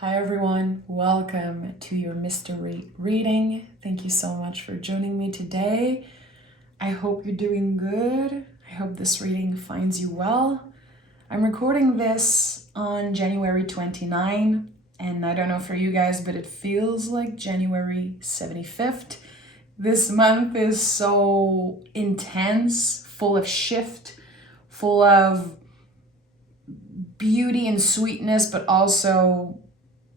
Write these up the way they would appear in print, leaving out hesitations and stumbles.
Hi everyone, welcome to your mystery reading. Thank you so much for joining me today. I hope you're doing good. I hope this reading finds you well. I'm recording this on January 29, and I don't know for you guys, but it feels like January 75th. This month is so intense, full of shift, full of beauty and sweetness, but also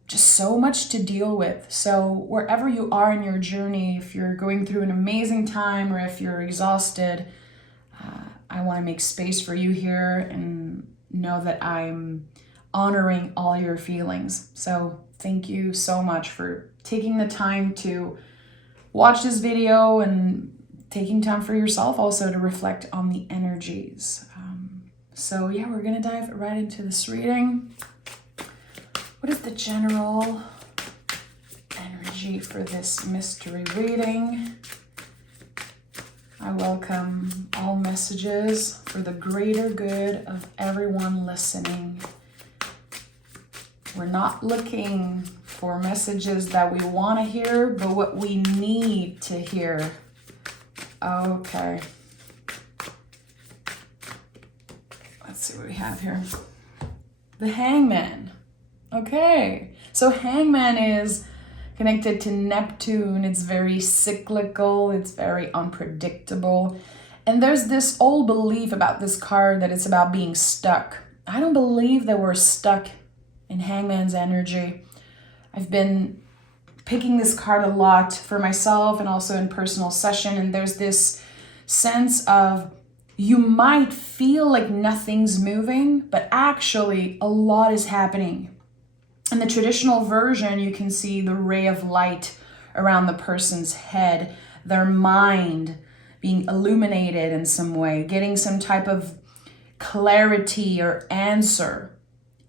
just so much to deal with. So wherever you are in your journey, if you're going through an amazing time or if you're exhausted, I want to make space for you here and know that I'm honoring all your feelings. So thank you so much for taking the time to watch this video and taking time for yourself also to reflect on the energies. So yeah, we're gonna dive right into this reading. What is the general energy for this mystery reading? I welcome all messages for the greater good of everyone listening. We're not looking for messages that we want to hear, but what we need to hear. Okay. Let's see what we have here. The Hangman. Okay, so Hangman is connected to Neptune. It's very cyclical, it's very unpredictable. And there's this old belief about this card that it's about being stuck. I don't believe that we're stuck in Hangman's energy. I've been picking this card a lot for myself and also in personal session, and there's this sense of you might feel like nothing's moving, but actually a lot is happening. In the traditional version, you can see the ray of light around the person's head, their mind being illuminated in some way, getting some type of clarity or answer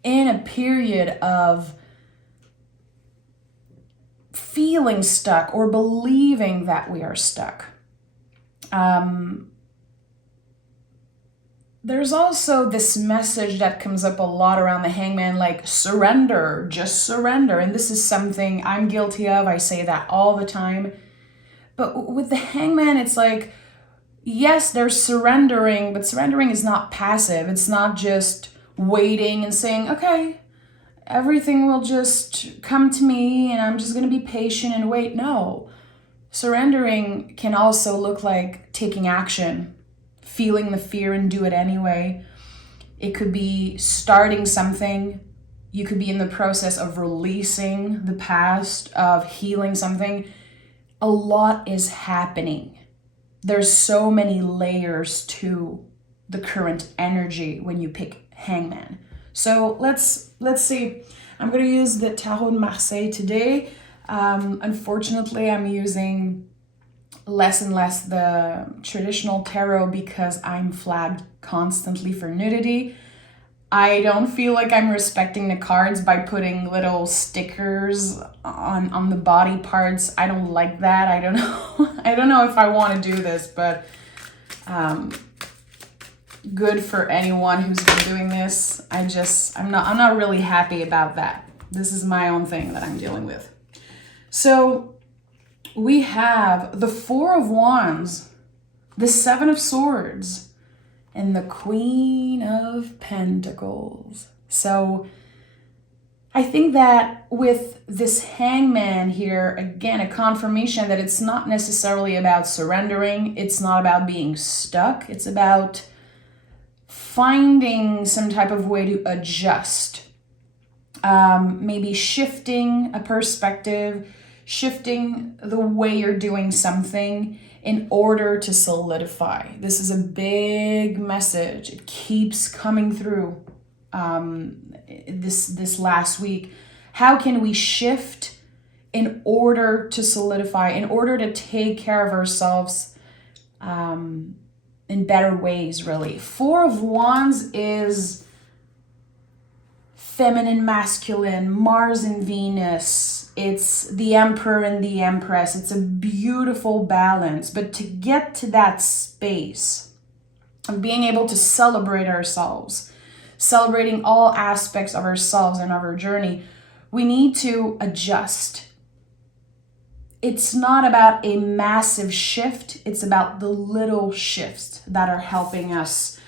in a period of feeling stuck or believing that we are stuck. There's also this message that comes up a lot around the Hangman, like surrender, just surrender. And this is something I'm guilty of. I say that all the time. But with the Hangman, it's like, yes, there's surrendering, but surrendering is not passive. It's not just waiting and saying, okay, everything will just come to me and I'm just going to be patient and wait. No, surrendering can also look like taking action, feeling the fear and do it anyway. It could be starting something. You could be in the process of releasing the past, of healing something. A lot is happening. There's so many layers to the current energy when you pick Hangman. So let's see. I'm going to use the Tarot de Marseille today. Unfortunately, I'm using less and less the traditional tarot because I'm flagged constantly for nudity. I don't feel like I'm respecting the cards by putting little stickers on the body parts. I don't like that. I don't know. I don't know if I want to do this, but good for anyone who's been doing this. I'm not really happy about that. This is my own thing that I'm dealing with. So we have the Four of Wands, the Seven of Swords, and the Queen of Pentacles. So I think that with this Hangman here, again, a confirmation that it's not necessarily about surrendering. It's not about being stuck. It's about finding some type of way to adjust. Maybe shifting a perspective, shifting the way you're doing something in order to solidify. This is a big message. It keeps coming through this last week. How can we shift in order to solidify, in order to take care of ourselves in better ways, really? Four of Wands is feminine, masculine, Mars and Venus. It's the Emperor and the Empress. It's a beautiful balance. But to get to that space of being able to celebrate ourselves, celebrating all aspects of ourselves and of our journey, We need to adjust. It's not about a massive shift. It's about the little shifts that are helping us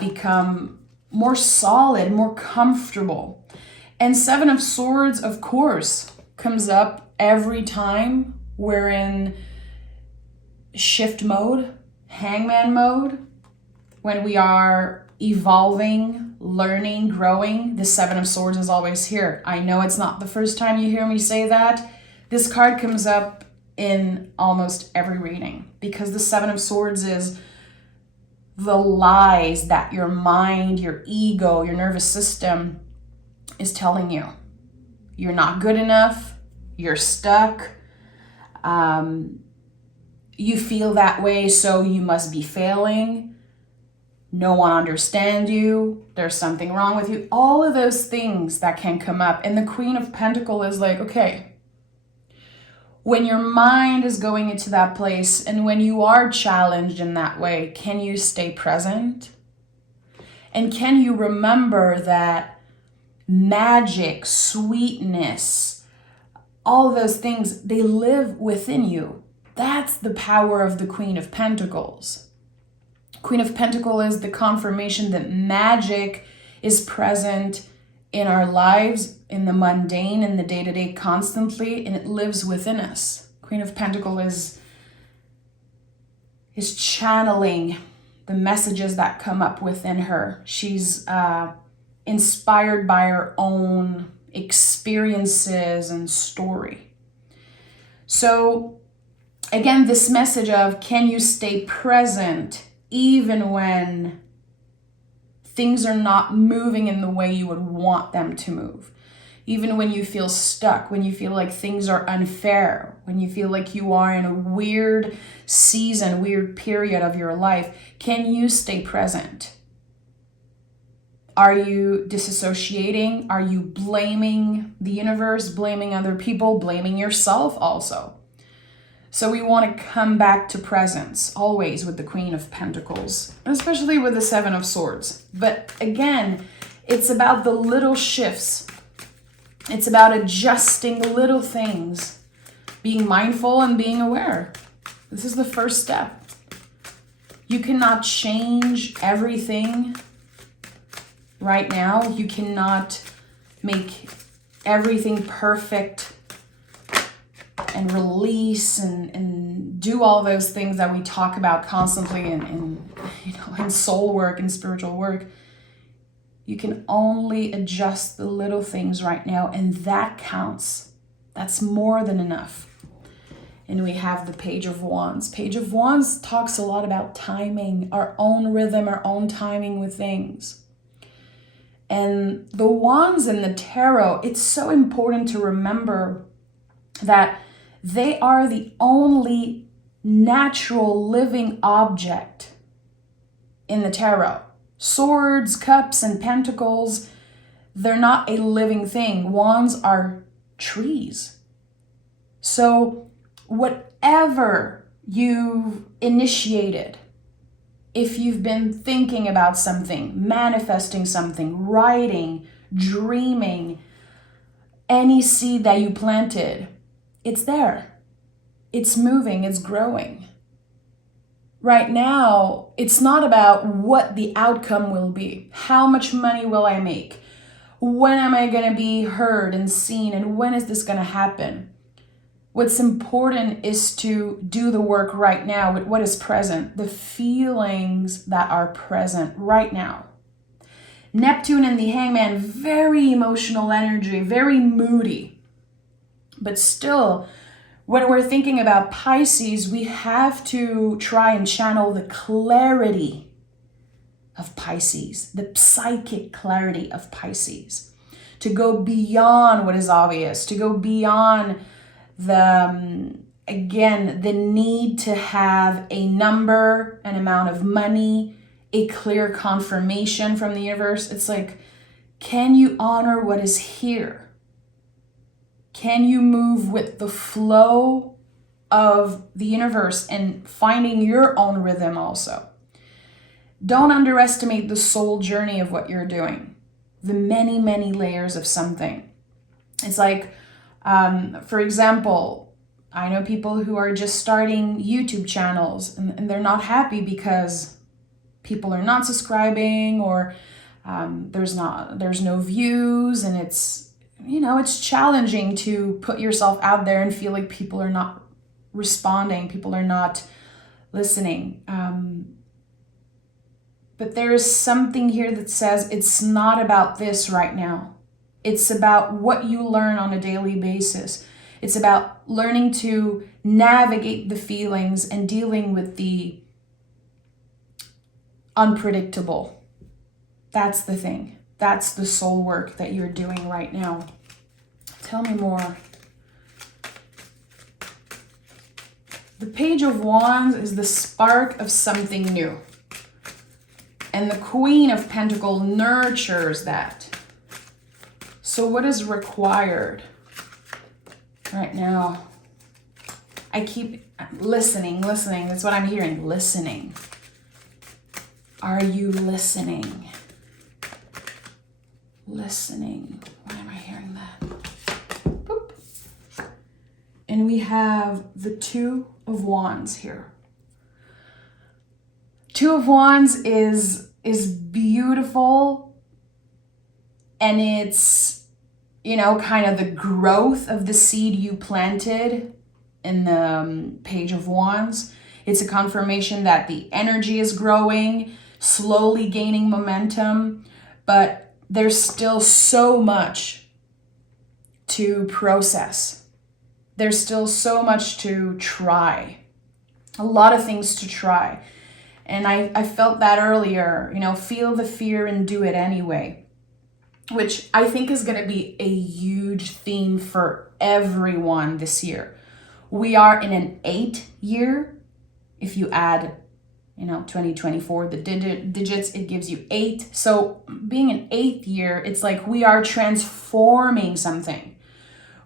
become more solid, more comfortable. And Seven of Swords, of course, comes up every time we're in shift mode, hangman mode, when we are evolving, learning, growing. The Seven of Swords is always here. I know it's not the first time you hear me say that. This card comes up in almost every reading because the Seven of Swords is the lies that your mind, your ego, your nervous system is telling you. You're not good enough. You're stuck. You feel that way, so you must be failing. No one understands you. There's something wrong with you. All of those things that can come up. And the Queen of Pentacles is like, okay, when your mind is going into that place and when you are challenged in that way, can you stay present? And can you remember that magic, sweetness, all of those things, they live within you? That's the power of the Queen of Pentacles. Queen of Pentacles is the confirmation that magic is present in our lives, in the mundane, in the day-to-day constantly, and it lives within us. Queen of Pentacles is channeling the messages that come up within her. She's inspired by her own experiences and story. So again, this message of can you stay present even when things are not moving in the way you would want them to move. Even when you feel stuck, when you feel like things are unfair, when you feel like you are in a weird season, weird period of your life, can you stay present? Are you disassociating? Are you blaming the universe, blaming other people, blaming yourself also? So we want to come back to presence, always with the Queen of Pentacles, especially with the Seven of Swords. But again, it's about the little shifts. It's about adjusting little things, being mindful and being aware. This is the first step. You cannot change everything right now. You cannot make everything perfect and release and do all those things that we talk about constantly in soul work and spiritual work. You can only adjust the little things right now, and that counts. That's more than enough. And we have the Page of Wands. Page of Wands talks a lot about timing, our own rhythm, our own timing with things. And the wands in the tarot, it's so important to remember that they are the only natural living object in the tarot. Swords, cups, and pentacles, they're not a living thing. Wands are trees. So whatever you've initiated, if you've been thinking about something, manifesting something, writing, dreaming, any seed that you planted, it's there. It's moving, it's growing. Right now, it's not about what the outcome will be. How much money will I make? When am I going to be heard and seen? And when is this going to happen? What's important is to do the work right now with what is present, the feelings that are present right now. Neptune and the Hangman, very emotional energy, very moody. But still, when we're thinking about Pisces, we have to try and channel the clarity of Pisces, the psychic clarity of Pisces, to go beyond what is obvious, to go beyond the need to have a number, an amount of money, a clear confirmation from the universe. It's like, can you honor what is here? Can you move with the flow of the universe and finding your own rhythm also? Don't underestimate the soul journey of what you're doing, the many, many layers of something. It's like, for example, I know people who are just starting YouTube channels and they're not happy because people are not subscribing, or there's no views, and it's challenging to put yourself out there and feel like people are not responding, people are not listening. But there is something here that says it's not about this right now. It's about what you learn on a daily basis. It's about learning to navigate the feelings and dealing with the unpredictable. That's the thing. That's the soul work that you're doing right now. Tell me more. The Page of Wands is the spark of something new. And the Queen of Pentacles nurtures that. So what is required right now? I keep listening. That's what I'm hearing. Listening. Are you listening? Listening. Why am I hearing that? Boop. And we have the Two of Wands here. Two of Wands is beautiful, and it's, kind of the growth of the seed you planted in the Page of Wands. It's a confirmation that the energy is growing, slowly gaining momentum, but there's still so much to process. There's still so much to try. A lot of things to try. And I felt that earlier, feel the fear and do it anyway, which I think is going to be a huge theme for everyone this year. We are in an 8th year. If you add, 2024, the digits, it gives you 8. So being an 8th year, it's like we are transforming something.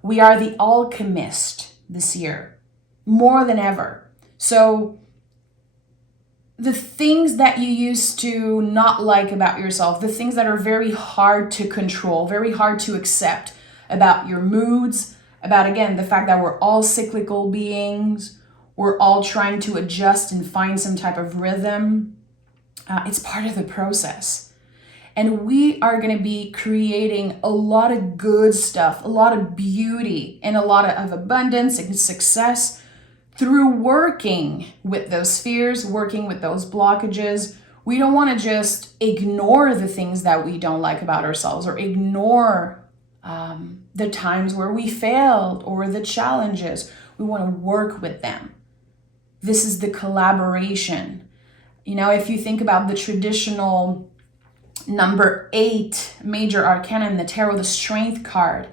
We are the alchemist this year, more than ever. So the things that you used to not like about yourself, the things that are very hard to control, very hard to accept about your moods, about, again, the fact that we're all cyclical beings, we're all trying to adjust and find some type of rhythm. It's part of the process. And we are going to be creating a lot of good stuff, a lot of beauty, and a lot of abundance and success through working with those fears, working with those blockages. We don't want to just ignore the things that we don't like about ourselves, or ignore the times where we failed or the challenges. We want to work with them. This is the collaboration. If you think about the traditional number 8 major arcana in the tarot, the Strength card,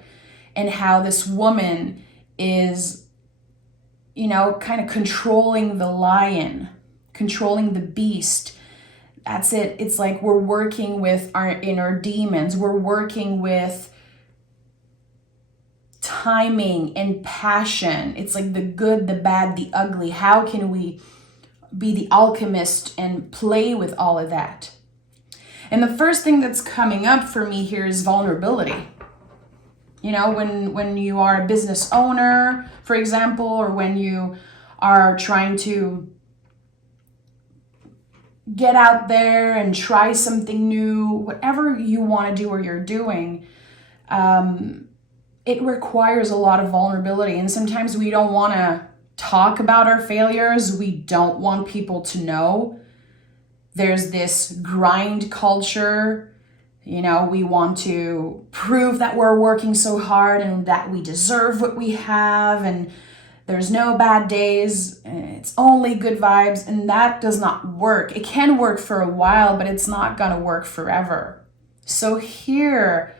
and how this woman is, kind of controlling the lion, controlling the beast. That's it. It's like we're working with our inner demons. We're working with timing and passion. It's like the good, the bad, the ugly. How can we be the alchemist and play with all of that? And the first thing that's coming up for me here is vulnerability. When you are a business owner, for example, or when you are trying to get out there and try something new, whatever you want to do or you're doing, it requires a lot of vulnerability. And sometimes we don't want to talk about our failures. We don't want people to know. There's this grind culture. We want to prove that we're working so hard and that we deserve what we have, and there's no bad days, it's only good vibes, and that does not work. It can work for a while, but it's not gonna work forever. So here,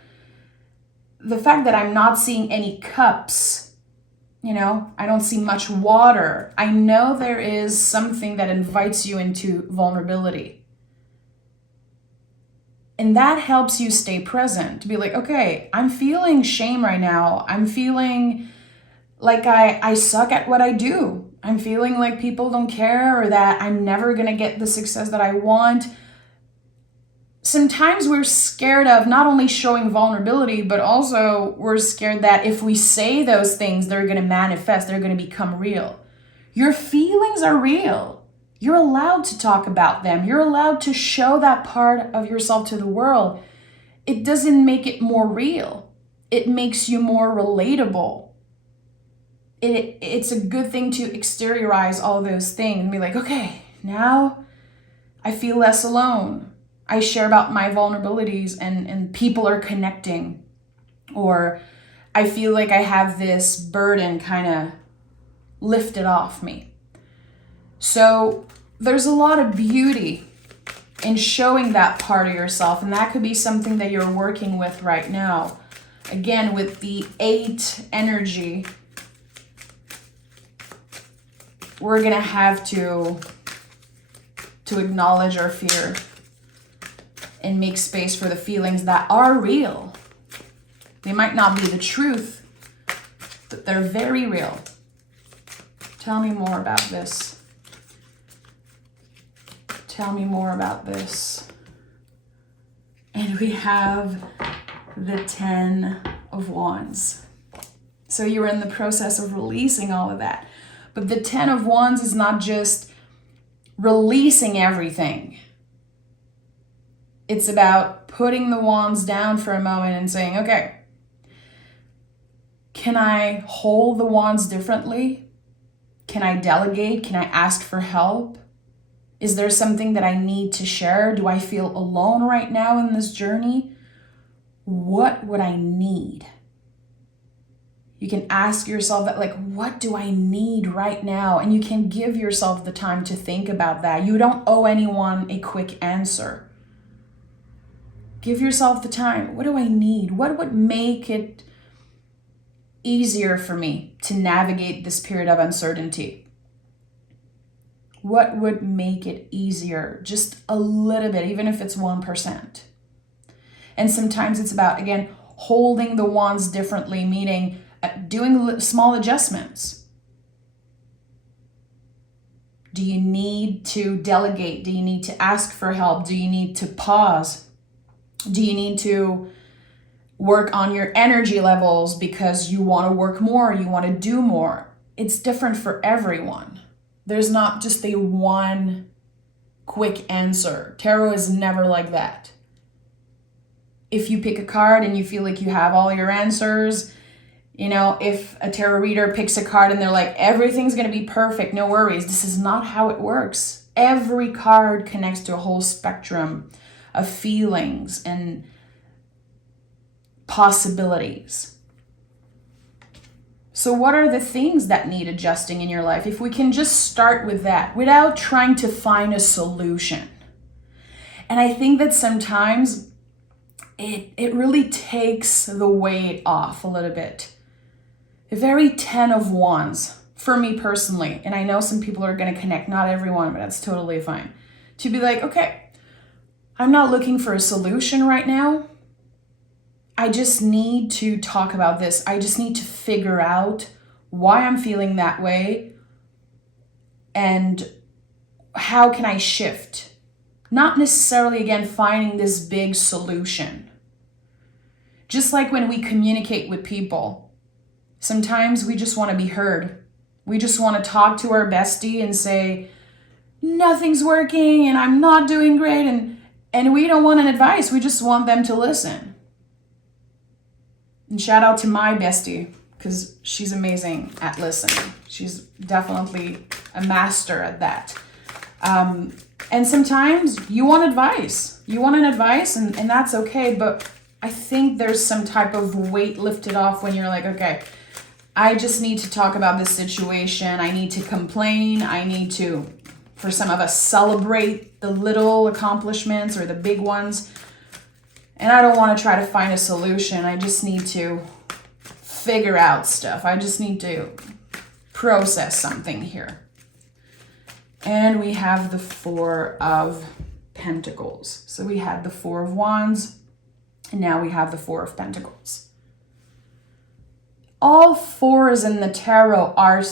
the fact that I'm not seeing any cups, I don't see much water, I know there is something that invites you into vulnerability. And that helps you stay present, to be like, okay, I'm feeling shame right now. I'm feeling like I suck at what I do. I'm feeling like people don't care, or that I'm never going to get the success that I want. sometimes we're scared of not only showing vulnerability, but also we're scared that if we say those things, they're going to manifest, they're going to become real. Your feelings are real. You're allowed to talk about them. You're allowed to show that part of yourself to the world. It doesn't make it more real. It makes you more relatable. It's a good thing to exteriorize all those things and be like, okay, now I feel less alone. I share about my vulnerabilities and people are connecting. Or I feel like I have this burden kind of lifted off me. So there's a lot of beauty in showing that part of yourself, and that could be something that you're working with right now. Again, with the 8 energy, we're going to have to acknowledge our fear and make space for the feelings that are real. They might not be the truth, but they're very real. Tell me more about this. Tell me more about this. And we have the 10 of Wands. So you're in the process of releasing all of that. But the 10 of Wands is not just releasing everything. It's about putting the wands down for a moment and saying, okay, can I hold the wands differently? Can I delegate? Can I ask for help? Is there something that I need to share? Do I feel alone right now in this journey? What would I need? You can ask yourself that, like, what do I need right now? And you can give yourself the time to think about that. You don't owe anyone a quick answer. Give yourself the time. What do I need? What would make it easier for me to navigate this period of uncertainty? What would make it easier? Just a little bit, even if it's 1%. And sometimes it's about, again, holding the wands differently, meaning doing small adjustments. Do you need to delegate? Do you need to ask for help? Do you need to pause? Do you need to work on your energy levels because you want to work more, you want to do more? It's different for everyone. There's not just a one quick answer. Tarot is never like that. If you pick a card and you feel like you have all your answers, you know, if a tarot reader picks a card and they're like, everything's going to be perfect, no worries. This is not how it works. Every card connects to a whole spectrum of feelings and possibilities. So what are the things that need adjusting in your life? If we can just start with that without trying to find a solution. And I think that sometimes it really takes the weight off a little bit. The very 10 of Wands, for me personally, and I know some people are going to connect, not everyone, but that's totally fine. To be like, okay, I'm not looking for a solution right now. I just need to talk about this. I just need to figure out why I'm feeling that way and how can I shift? Not necessarily, again, finding this big solution. Just like when we communicate with people, sometimes we just want to be heard. We just want to talk to our bestie and say, nothing's working and I'm not doing great. And we don't want an advice. We just want them to listen. And shout out to my bestie, because she's amazing at listening. She's definitely a master at that. And sometimes you want advice. You want an advice, and that's okay. But I think there's some type of weight lifted off when you're like, okay, I just need to talk about this situation. I need to complain. I need to, for some of us, celebrate the little accomplishments or the big ones. And I don't want to try to find a solution. I just need to figure out stuff. I just need to process something here. And we have the 4 of Pentacles. So we had the 4 of Wands, and now we have the 4 of Pentacles. All 4s in the tarot are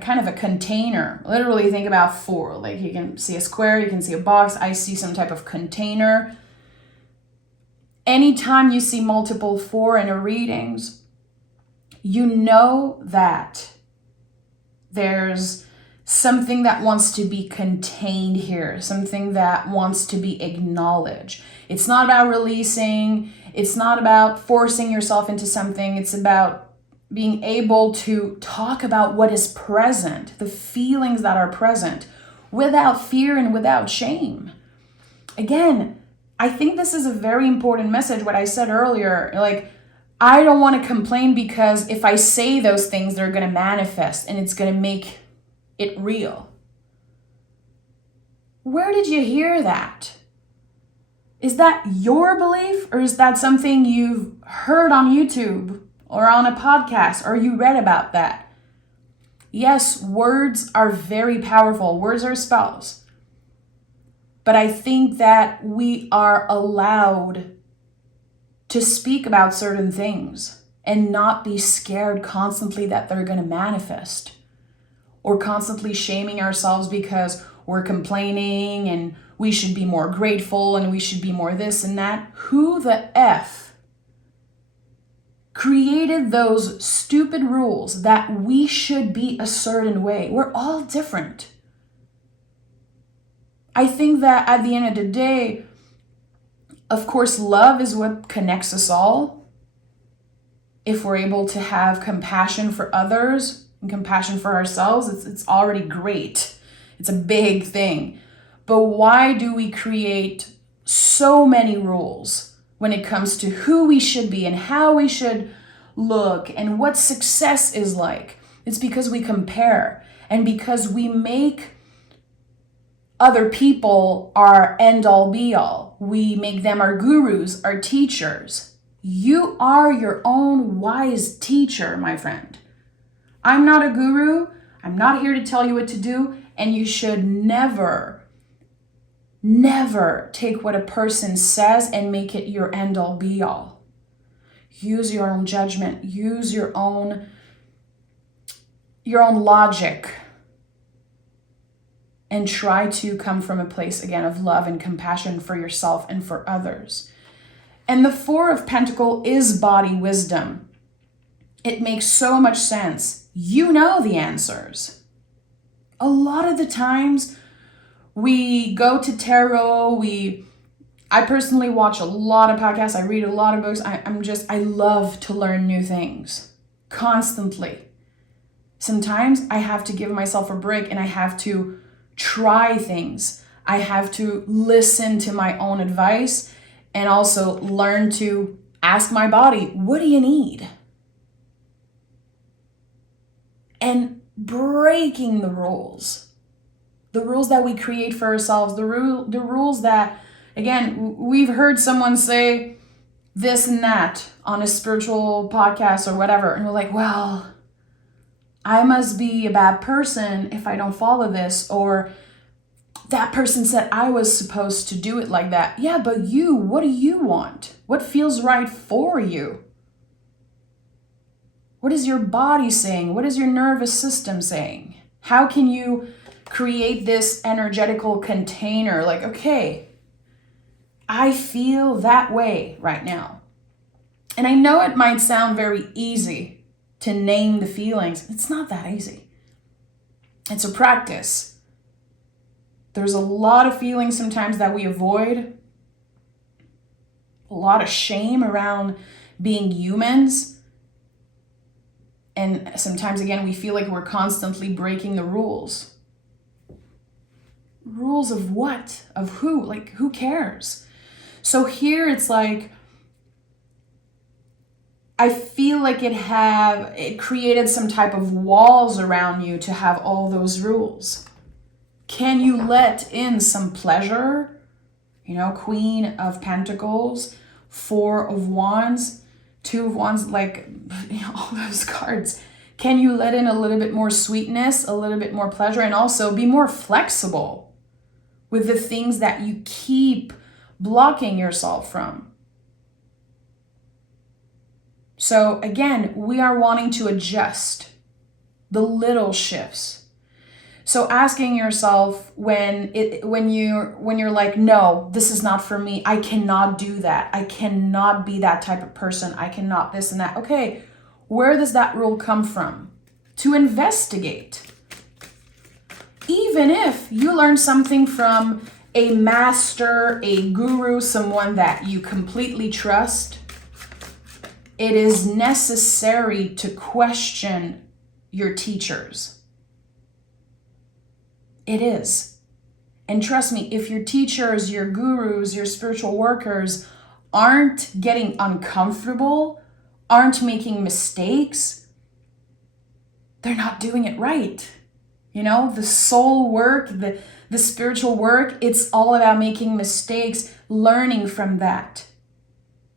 kind of a container. Literally think about 4. Like you can see a square, you can see a box. I see some type of container. anytime you see multiple 4 in a readings, you know that there's something that wants to be contained here, something that wants to be acknowledged. It's not about releasing, it's not about forcing yourself into something, it's about being able to talk about what is present, the feelings that are present, without fear and without shame. Again, I think this is a very important message, what I said earlier, like, I don't want to complain because if I say those things, they're going to manifest and it's going to make it real. Where did you hear that? Is that your belief, or is that something you've heard on YouTube or on a podcast, or you read about that? Yes, words are very powerful. Words are spells. But I think that we are allowed to speak about certain things and not be scared constantly that they're going to manifest, or constantly shaming ourselves because we're complaining and we should be more grateful and we should be more this and that. Who the F created those stupid rules that we should be a certain way? We're all different. I think that at the end of the day, of course, love is what connects us all. If we're able to have compassion for others and compassion for ourselves, it's already great. It's a big thing. But why do we create so many rules when it comes to who we should be and how we should look and what success is like? It's because we compare and because we make other people our end-all be-all. We make them our gurus, our teachers. You are your own wise teacher, my friend. I'm not a guru. I'm not here to tell you what to do. And you should never take what a person says and make it your end-all be-all. Use your own judgment. Use your own logic. And try to come from a place, again, of love and compassion for yourself and for others. And the 4 of Pentacles is body wisdom. It makes so much sense. You know the answers. A lot of the times we go to tarot, I personally watch a lot of podcasts, I read a lot of books. I love to learn new things constantly. Sometimes I have to give myself a break and I have to try things. I have to listen to my own advice and also learn to ask my body, what do you need? And breaking the rules that we create for ourselves, the rules that, again, we've heard someone say this and that on a spiritual podcast or whatever, and we're like, well, I must be a bad person if I don't follow this, or that person said I was supposed to do it like that. Yeah, but what do you want? What feels right for you? What is your body saying? What is your nervous system saying? How can you create this energetical container? Like, okay, I feel that way right now. And I know it might sound very easy to name the feelings. It's not that easy. It's a practice. There's a lot of feelings sometimes that we avoid. A lot of shame around being humans. And sometimes, again, we feel like we're constantly breaking the rules. Rules of what? Of who? Like, who cares? So here it's like, I feel like it created some type of walls around you to have all those rules. Can you let in some pleasure? Queen of Pentacles, 4 of Wands, 2 of Wands, like, all those cards. Can you let in a little bit more sweetness, a little bit more pleasure, and also be more flexible with the things that you keep blocking yourself from? So again, we are wanting to adjust the little shifts. So asking yourself when you're like, no, this is not for me. I cannot do that. I cannot be that type of person. I cannot this and that. Okay, where does that rule come from? To investigate. Even if you learn something from a master, a guru, someone that you completely trust, it is necessary to question your teachers. It is. And trust me, if your teachers, your gurus, your spiritual workers aren't getting uncomfortable, aren't making mistakes, they're not doing it right. You know, the soul work, the spiritual work, it's all about making mistakes, learning from that.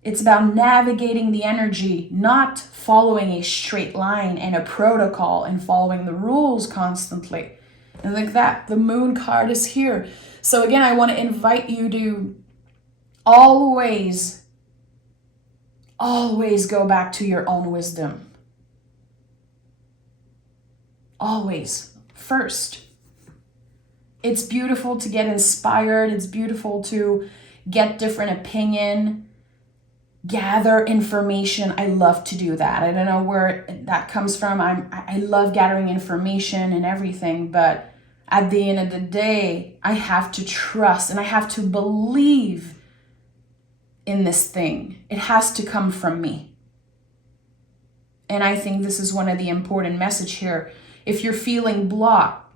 It's about navigating the energy, not following a straight line and a protocol and following the rules constantly. And like that, the moon card is here. So again, I want to invite you to always go back to your own wisdom. Always. First. It's beautiful to get inspired. It's beautiful to get different opinion, gather information. I love to do that. I don't know where that comes from. I love gathering information and everything, but at the end of the day, I have to trust and I have to believe in this thing. It has to come from me. And I think this is one of the important message here. If you're feeling blocked,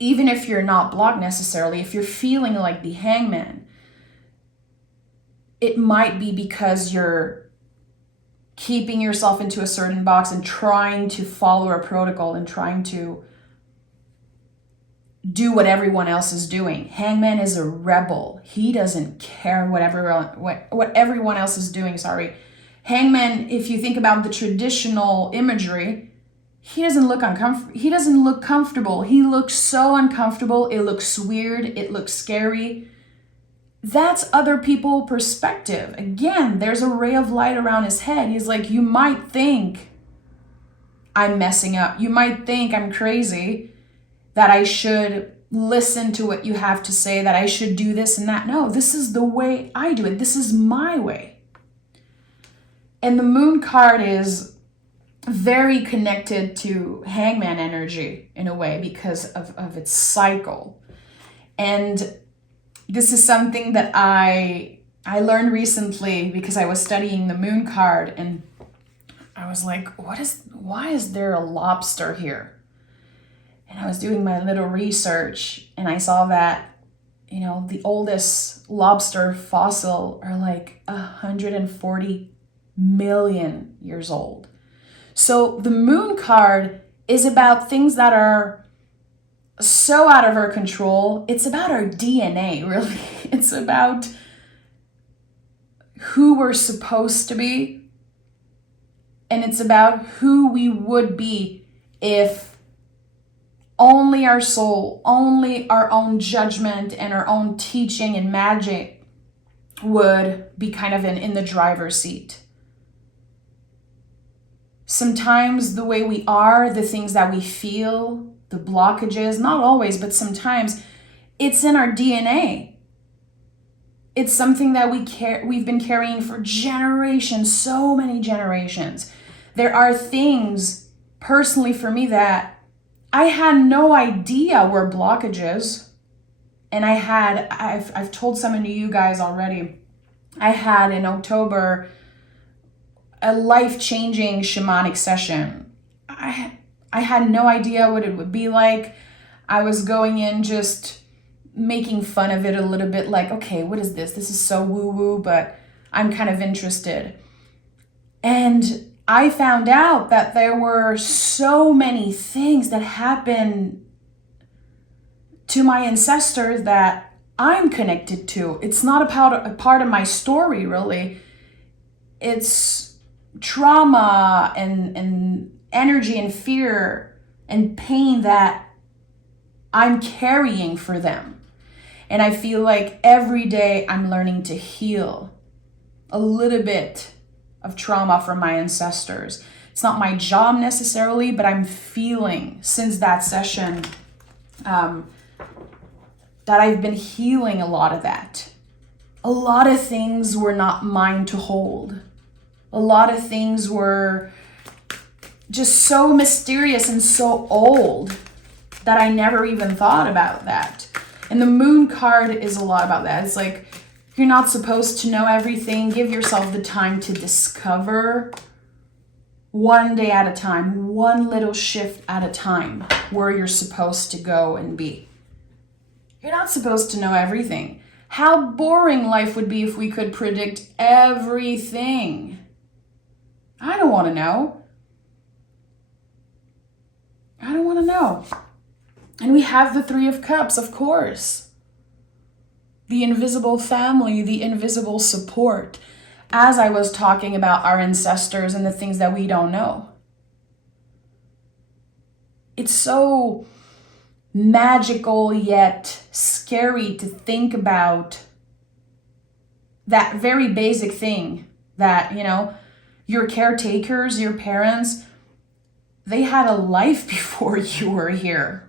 even if you're not blocked necessarily, if you're feeling like the hangman, it might be because you're keeping yourself into a certain box and trying to follow a protocol and trying to do what everyone else is doing. Hangman is a rebel. He doesn't care what everyone else is doing, Hangman, if you think about the traditional imagery, he doesn't look comfortable. He looks so uncomfortable. It looks weird. It looks scary. That's other people's perspective. Again, there's a ray of light around his head. He's like, you might think I'm messing up. You might think I'm crazy, that I should listen to what you have to say, that I should do this and that. No, this is the way I do it. This is my way. And the moon card is very connected to hangman energy in a way because of its cycle. And this is something that I learned recently because I was studying the moon card and I was like, why is there a lobster here? And I was doing my little research and I saw that, the oldest lobster fossil are like 140 million years old. So the moon card is about things that are so out of our control. It's about our DNA, really. It's about who we're supposed to be. And it's about who we would be if only our soul, only our own judgment and our own teaching and magic would be kind of in the driver's seat. Sometimes the way we are, the things that we feel, the blockages, not always, but sometimes it's in our DNA. It's something that we've been carrying for generations, so many generations. There are things, personally for me, that I had no idea were blockages. And I've told some of you guys already, I had in October a life-changing shamanic session. I had no idea what it would be like. I was going in just making fun of it a little bit, like, okay, what is this? This is so woo-woo, but I'm kind of interested. And I found out that there were so many things that happened to my ancestors that I'm connected to. It's not a part of my story, really. It's trauma and energy and fear and pain that I'm carrying for them. And I feel like every day I'm learning to heal a little bit of trauma from my ancestors. It's not my job necessarily, but I'm feeling since that session that I've been healing a lot of that. A lot of things were not mine to hold. A lot of things were just so mysterious and so old that I never even thought about that. And the moon card is a lot about that. It's like, you're not supposed to know everything. Give yourself the time to discover one day at a time, one little shift at a time, where you're supposed to go and be. You're not supposed to know everything. How boring life would be if we could predict everything. I don't want to know. I don't want to know. And we have the Three of Cups, of course. The invisible family, the invisible support. As I was talking about our ancestors and the things that we don't know. It's so magical yet scary to think about that very basic thing that, your caretakers, your parents, they had a life before you were here.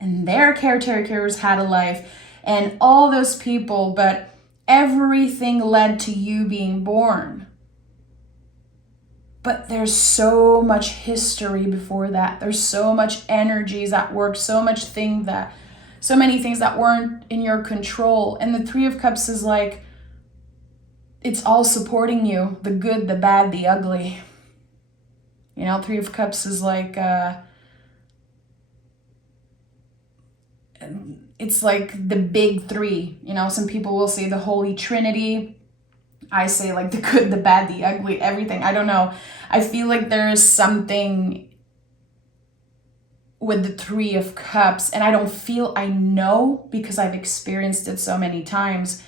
And their caretakers had a life. And all those people, but everything led to you being born. But there's so much history before that. There's so much energies at work, so many things that weren't in your control. And the Three of Cups is like, it's all supporting you, the good, the bad, the ugly. Three of Cups is like, it's like the big three. Some people will say the Holy Trinity. I say like the good, the bad, the ugly, everything. I don't know. I feel like there is something with the Three of Cups, and I know because I've experienced it so many times.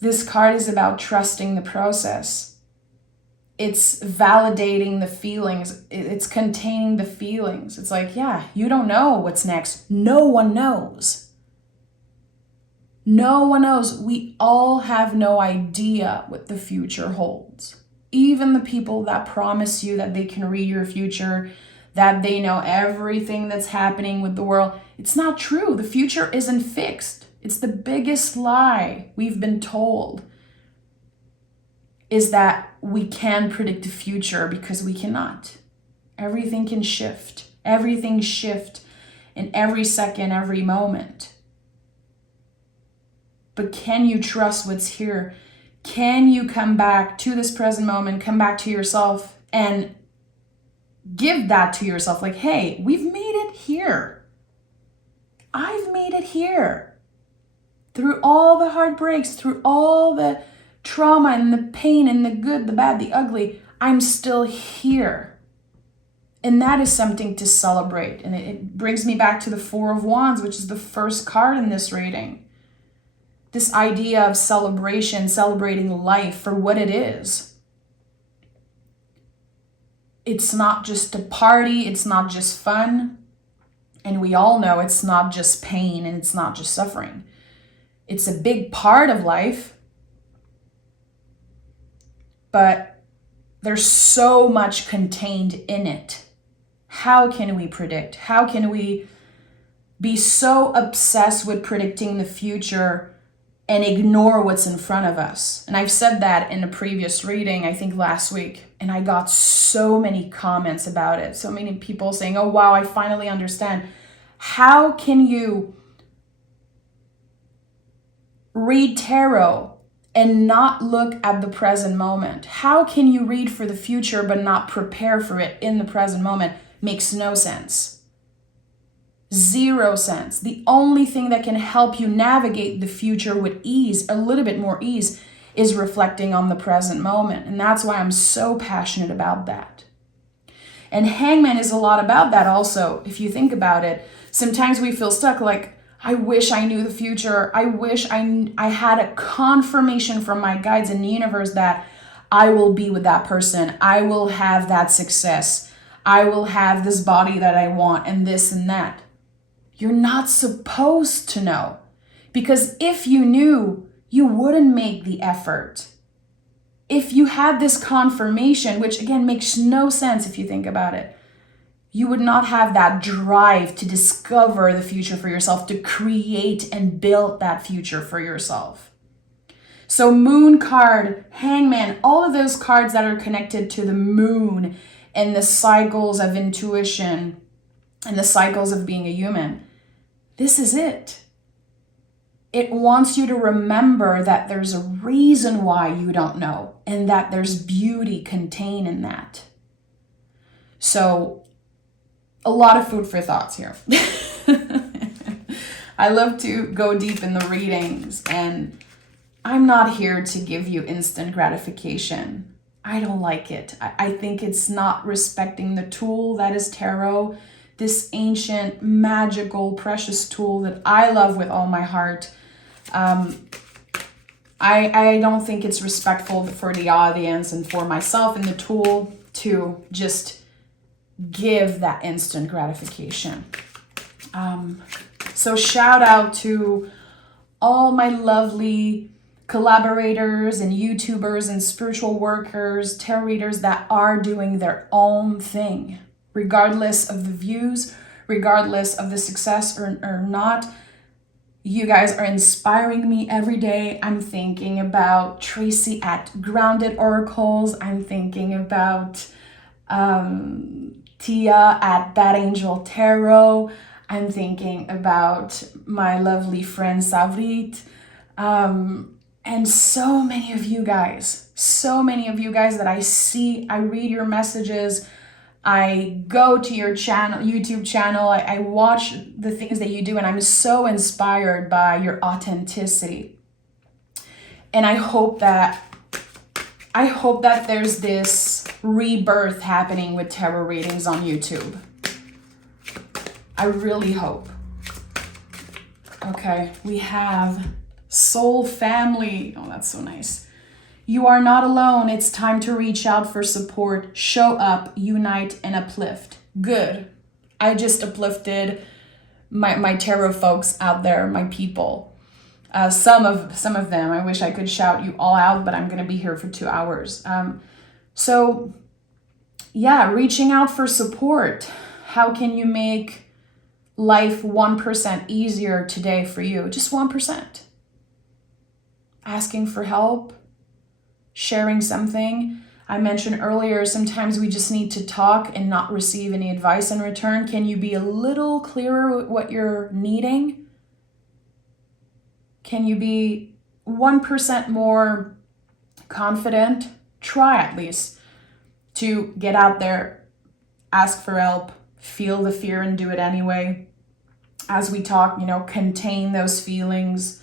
This card is about trusting the process. It's validating the feelings. It's containing the feelings. It's like, yeah, you don't know what's next. No one knows. No one knows. We all have no idea what the future holds. Even the people that promise you that they can read your future, that they know everything that's happening with the world. It's not true. The future isn't fixed. It's the biggest lie we've been told, is that we can predict the future, because we cannot. Everything can shift. Everything shifts in every second, every moment. But can you trust what's here? Can you come back to this present moment, come back to yourself and give that to yourself? Like, hey, we've made it here. I've made it here. Through all the heartbreaks, through all the trauma and the pain and the good, the bad, the ugly, I'm still here. And that is something to celebrate. And it brings me back to the Four of Wands, which is the first card in this reading. This idea of celebration, celebrating life for what it is. It's not just a party, it's not just fun. And we all know it's not just pain and it's not just suffering. It's a big part of life. But there's so much contained in it. How can we predict? How can we be so obsessed with predicting the future and ignore what's in front of us? And I've said that in a previous reading, I think last week, and I got so many comments about it. So many people saying, oh, wow, I finally understand. How can you read tarot and not look at the present moment? How can you read for the future but not prepare for it in the present moment? Makes no sense. Zero sense. The only thing that can help you navigate the future with ease, a little bit more ease, is reflecting on the present moment. And that's why I'm so passionate about that. And Hangman is a lot about that also, if you think about it. Sometimes we feel stuck, like, I wish I knew the future. I wish I had a confirmation from my guides in the universe that I will be with that person. I will have that success. I will have this body that I want and this and that. You're not supposed to know. Because if you knew, you wouldn't make the effort. If you had this confirmation, which again makes no sense if you think about it, you would not have that drive to discover the future for yourself, to create and build that future for yourself. So moon card, hangman, all of those cards that are connected to the moon and the cycles of intuition and the cycles of being a human. This is it. It wants you to remember that there's a reason why you don't know and that there's beauty contained in that. So a lot of food for thoughts here. I love to go deep in the readings, and I'm not here to give you instant gratification. I don't like it. I think it's not respecting the tool that is tarot, this ancient, magical, precious tool that I love with all my heart. I don't think it's respectful for the audience and for myself and the tool to just give that instant gratification. So shout out to all my lovely collaborators and YouTubers and spiritual workers, tarot readers that are doing their own thing, regardless of the views, regardless of the success or not. You guys are inspiring me every day. I'm thinking about Tracy at Grounded Oracles. I'm thinking about Tia at Bad Angel Tarot. I'm thinking about my lovely friend Savrit. And so many of you guys that I see, I read your messages, I go to your channel, YouTube channel, I watch the things that you do, and I'm so inspired by your authenticity. And I hope that there's this rebirth happening with tarot readings on YouTube. I really hope. Okay, we have Soul Family. Oh, that's so nice. You are not alone. It's time to reach out for support. Show up, unite, and uplift. Good. I just uplifted my tarot folks out there, my people. Some of them. I wish I could shout you all out, but I'm going to be here for 2 hours. So, yeah, reaching out for support. How can you make life 1% easier today for you? Just 1%. Asking for help, sharing something. I mentioned earlier, sometimes we just need to talk and not receive any advice in return. Can you be a little clearer with what you're needing? Can you be 1% more confident? Try at least to get out there, ask for help, feel the fear and do it anyway. As we talk, contain those feelings.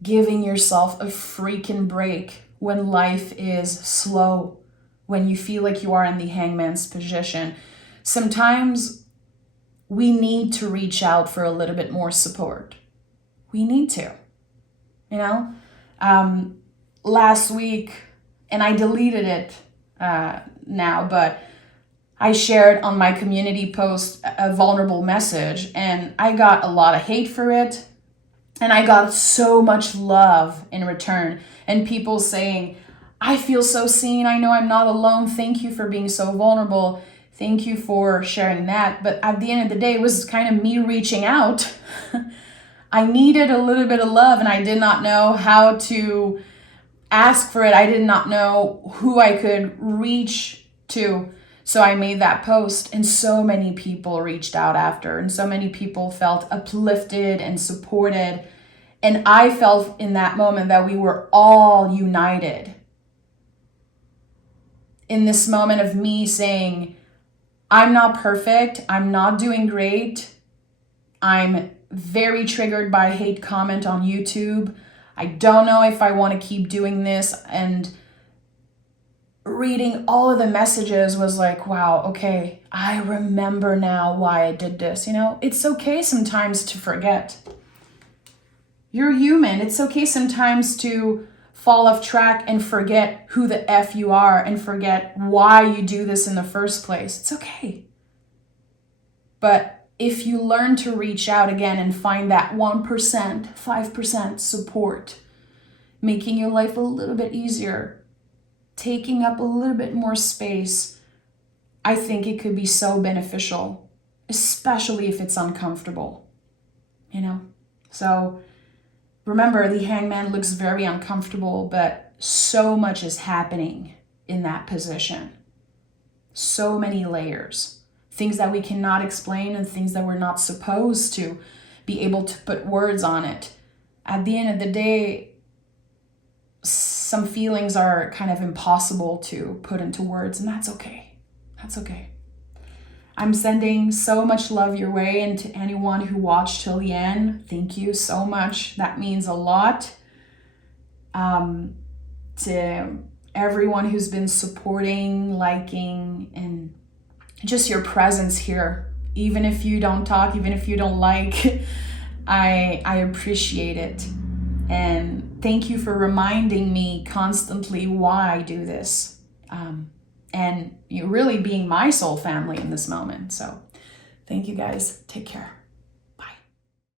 Giving yourself a freaking break when life is slow, when you feel like you are in the hangman's position. Sometimes we need to reach out for a little bit more support. We need to, last week, and I deleted it now, but I shared on my community post a vulnerable message, and I got a lot of hate for it. And I got so much love in return, and people saying, I feel so seen. I know I'm not alone. Thank you for being so vulnerable. Thank you for sharing that. But at the end of the day, it was kind of me reaching out. I needed a little bit of love, and I did not know how to ask for it. I did not know who I could reach to. So I made that post, and so many people reached out after, and so many people felt uplifted and supported. And I felt in that moment that we were all united. In this moment of me saying, I'm not perfect, I'm not doing great, I'm very triggered by hate comment on YouTube, I don't know if I want to keep doing this, and reading all of the messages was like, wow, okay, I remember now why I did this. It's okay sometimes to forget. You're human. It's okay sometimes to fall off track and forget who the F you are and forget why you do this in the first place. It's okay. But if you learn to reach out again and find that 1%, 5% support, making your life a little bit easier, taking up a little bit more space, I think it could be so beneficial, especially if it's uncomfortable, you know? So remember, the hangman looks very uncomfortable, but so much is happening in that position. So many layers, things that we cannot explain and things that we're not supposed to be able to put words on it. At the end of the day, some feelings are kind of impossible to put into words, and that's okay. That's okay. I'm sending so much love your way, and to anyone who watched till the end, thank you so much. That means a lot. To everyone who's been supporting, liking, and just your presence here. Even if you don't talk, even if you don't like, I appreciate it. And thank you for reminding me constantly why I do this. And you really being my soul family in this moment. So thank you guys. Take care.